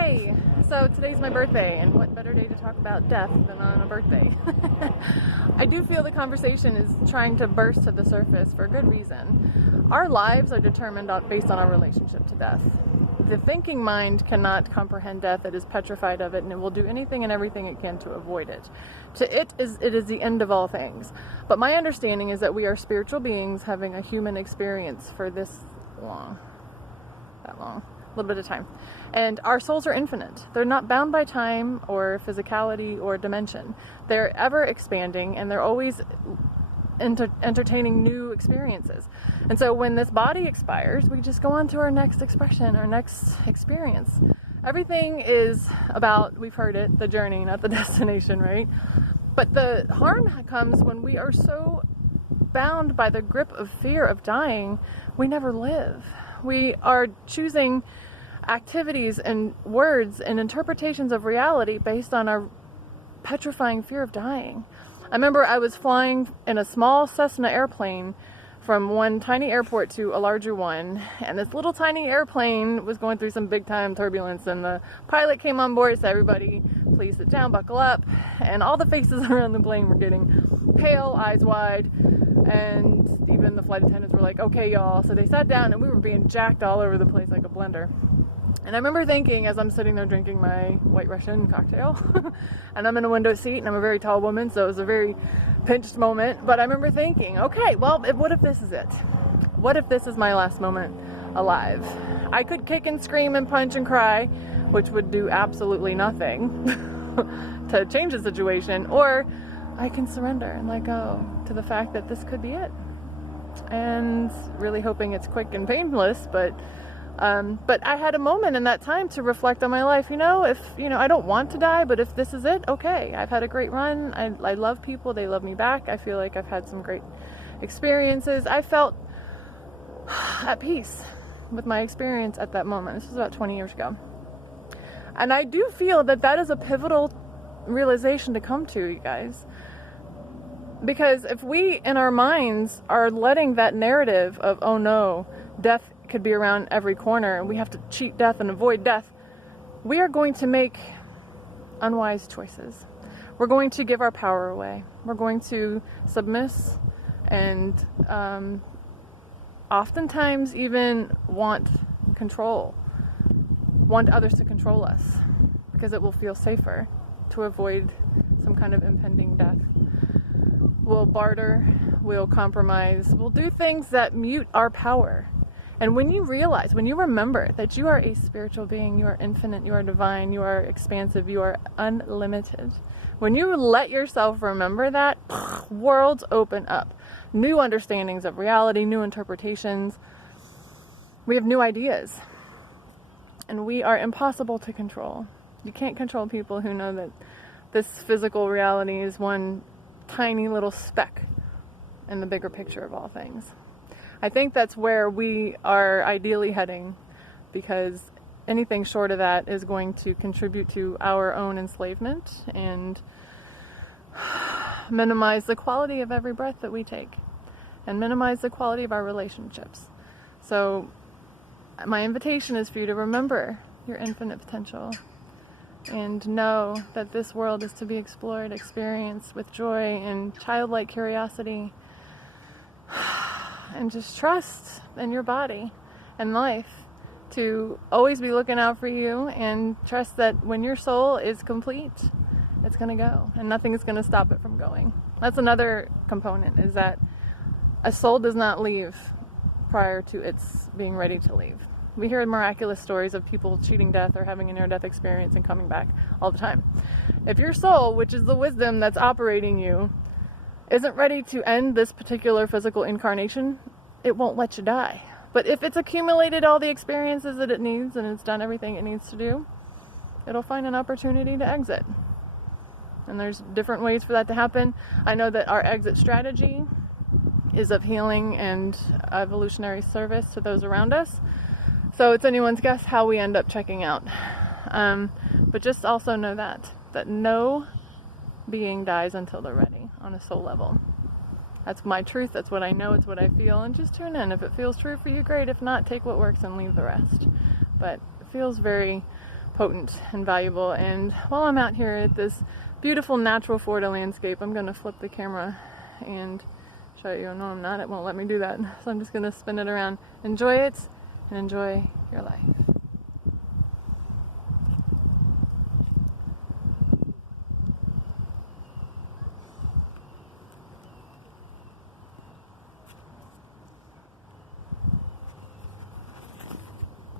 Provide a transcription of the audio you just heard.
Hey, so today's my birthday, and what better day to talk about death than on a birthday? I do feel the conversation is trying to burst to the surface for good reason. Our lives are determined based on our relationship to death. The thinking mind cannot comprehend death. It is petrified of it, and it will do anything and everything it can to avoid it. To it is the end of all things. But my understanding is that we are spiritual beings having a human experience for this long. A little bit of time. And our souls are infinite. They're not bound by time or physicality or dimension. They're ever expanding, and they're always entertaining new experiences. And so when this body expires, we just go on to our next expression, our next experience. Everything is about, we've heard it, the journey, not the destination, right? But the harm comes when we are so bound by the grip of fear of dying, we never live. We are choosing activities and words and interpretations of reality based on our petrifying fear of dying. I remember I was flying in a small Cessna airplane from one tiny airport to a larger one, and this little tiny airplane was going through some big time turbulence, and the pilot came on board, said, "Everybody, please sit down, buckle up," and all the faces around the plane were getting pale, eyes wide, and even the flight attendants were like, "Okay, y'all." So they sat down, and we were being jacked all over the place like a blender. And I remember thinking, as I'm sitting there drinking my White Russian cocktail, and I'm in a window seat, and I'm a very tall woman, so it was a very pinched moment, but I remember thinking, okay, well, what if this is it? What if this is my last moment alive? I could kick and scream and punch and cry, which would do absolutely nothing to change the situation, or I can surrender and let go to the fact that this could be it. And really hoping it's quick and painless, but I had a moment in that time to reflect on my life. I don't want to die, but if this is it, okay. I've had a great run. I love people. They love me back. I feel like I've had some great experiences. I felt at peace with my experience at that moment. This was about 20 years ago. And I do feel that is a pivotal realization to come to, you guys. Because if we, in our minds, are letting that narrative of, oh no, death could be around every corner and we have to cheat death and avoid death, we are going to make unwise choices. We're going to give our power away. We're going to submiss and oftentimes even want others to control us because it will feel safer to avoid some kind of impending death. We'll barter, we'll compromise, we'll do things that mute our power. And when you remember that you are a spiritual being, you are infinite, you are divine, you are expansive, you are unlimited. When you let yourself remember that, worlds open up. New understandings of reality, new interpretations. We have new ideas. And we are impossible to control. You can't control people who know that this physical reality is one tiny little speck in the bigger picture of all things. I think that's where we are ideally heading, because anything short of that is going to contribute to our own enslavement and minimize the quality of every breath that we take and minimize the quality of our relationships. So my invitation is for you to remember your infinite potential and know that this world is to be explored, experienced with joy and childlike curiosity. And just trust in your body and life to always be looking out for you, and trust that when your soul is complete, it's going to go and nothing is going to stop it from going. That's another component, is that a soul does not leave prior to its being ready to leave. We hear miraculous stories of people cheating death or having a near-death experience and coming back all the time. If your soul, which is the wisdom that's operating you, isn't ready to end this particular physical incarnation, it won't let you die. But if it's accumulated all the experiences that it needs and it's done everything it needs to do, it'll find an opportunity to exit. And there's different ways for that to happen. I know that our exit strategy is of healing and evolutionary service to those around us. So it's anyone's guess how we end up checking out. But just also know that no being dies until they're ready on a soul level. That's my truth. That's what I know. It's what I feel. And just tune in. If it feels true for you, great. If not, take what works and leave the rest. But it feels very potent and valuable. And while I'm out here at this beautiful natural Florida landscape, I'm going to flip the camera and show you. No, I'm not. It won't let me do that. So I'm just going to spin it around. Enjoy it and enjoy your life.